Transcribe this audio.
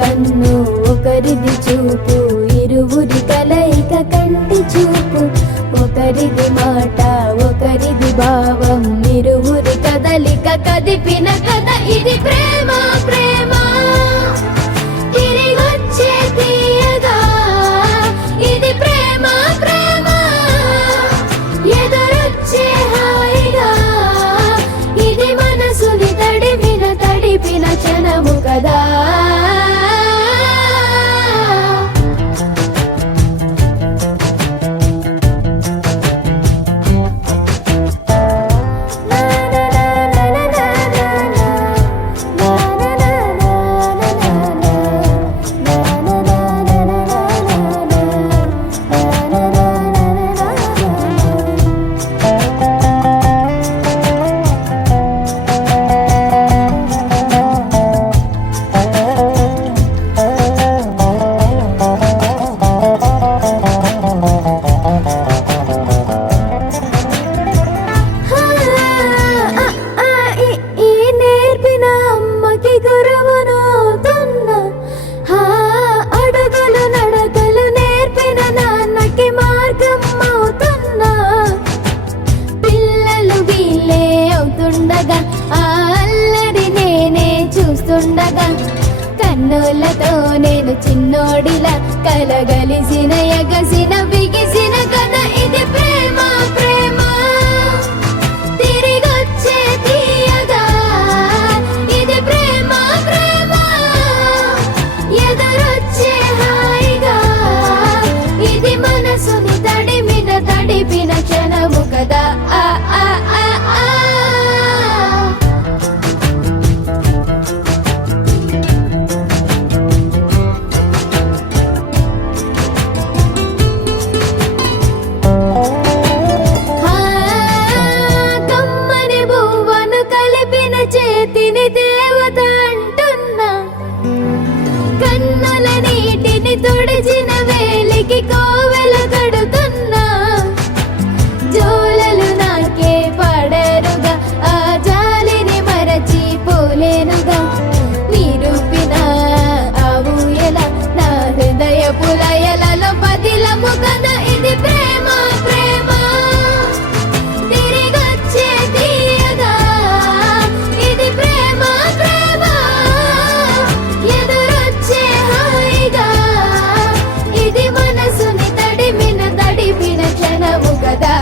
కన్ను ఒకరిది చూపు, ఇరువురి కలయిక కంటి చూపు. ఒకరిది మాట ఒకరిది భావం, ఇరువురి కదలిక కదిపిన కథ ఇది ప్రేమ. ప్రేమ తిరిగొచ్చే తీయగా ఇది ప్రేమ. ప్రేమ ఎదురొచ్చే హాయిగా ఇది మనసుని తడిపిన క్షణము కదా. కన్నులతో నేను చిన్నోడిలా కలగలిసిన ఎగసిన బిగిసిన కథ ఇది ప్రేమ. ప్రేమ తిరిగొచ్చే తీయగా ఇది ప్రేమ. ప్రేమ ఎదురొచ్చే హాయిగా ఇది మనసుని తడిపిన క్షణము కదా. ఆ ఆ ఆ ఆ చేతిని దేవత అంటున్నా, కన్నుల నీటిని తుడిచిన వేలికి కోవెల కడుతున్నా. జోలలు నాకే పడరుగా ఆ జాలిని మరచి పోలేనుగా. నిరూపిన ఆ ఊయల నా హృదయ పులయలలో పదిలము కదా ఇది ప్రేమ. ప్రేమ తిరిగొచ్చే తీయగా ఇది ప్రేమ. ప్రేమ ఎదురొచ్చే హాయిగా ఇది మనసుని తడిపిన క్షణము కదా.